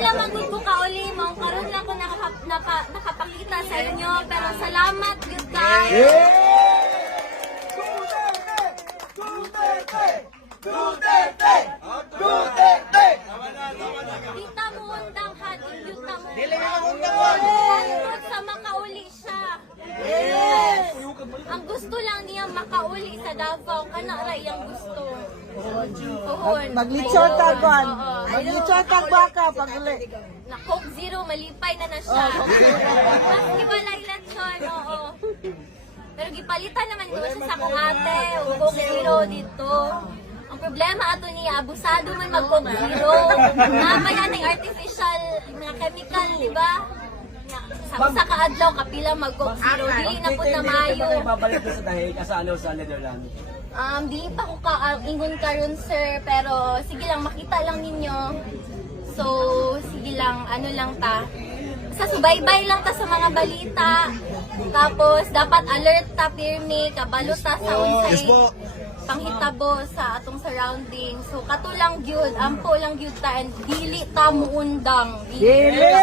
lang magud ko kauli mo, karon lang ko nakapakita sa inyo, pero salamat gyud guys. Duterte! Duterte! Kita mo undang ha, gyud ta mo. Dili mo undang. Hangtod sa makauli siya. Yes. Ang gusto lang niya makauli sa Davao, kana ra iyang gusto. Puhon. Maglitsyon tagwan. Maglitsyon tagbaka paguli. Na Coke Zero, malipay na siya. Mas iwalay lang siya, oo. Pero gipalitan naman doon siya sa akong ate, o Coke Zero dito. Ang problema ato niya, abusado man mag Coke Zero. Namay nating artificial, mga chemical, di ba? Sa kaadlaw, kapila mag Coke Zero, dili na po na mayo. Babalik sa dahil kasalo sa Netherlands. Di pa ko ingon karon sir, pero sige lang, makita lang ninyo. So, sige lang, ano lang ta. Sa subaybay lang ta sa mga balita. Tapos, dapat alert ta, pirmi, kabalo ta sa unsay panghitabo sa atong surrounding. So, kato lang gyud, ampo lang gyud ta, and dili ta muundang. Dili!